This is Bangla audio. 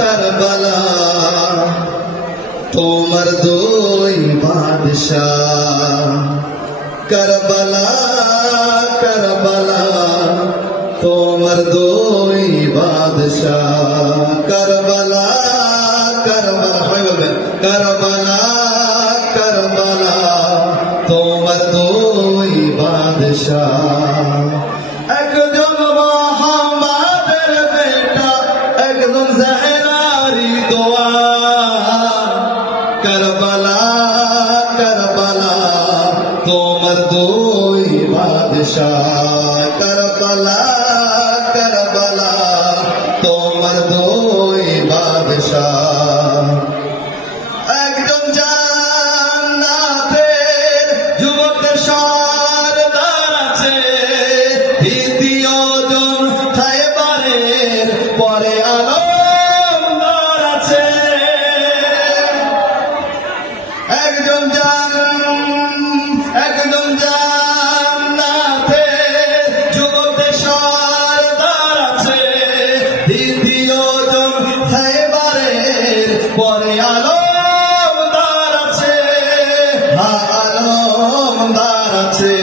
কারবালা তোমার দুই বাদশাহ কারবালা কারবালা তোমার দুই বাদশাহ কারবালা কারবালা সবাই বলবেন কারবালা কারবালা তোমার দুই বাদশাহ একজন মুহাম্মাদের বেটা একজন জাহরারি দোয়া কারবালা কারবালা তোমার দুই বাদশাহ কারবালা কারবালা তোমার দুই বাদশাহ একজন জান্নাতের যুবকের সরদার আছে দ্বিতীয়জন খায়বারের পরে আলমদার আছে একজন জান্নাতের যুবকের সরদার আছে দ্বিতীয়জন খায়বারের পরে আলমদার আছে আলমদার আছে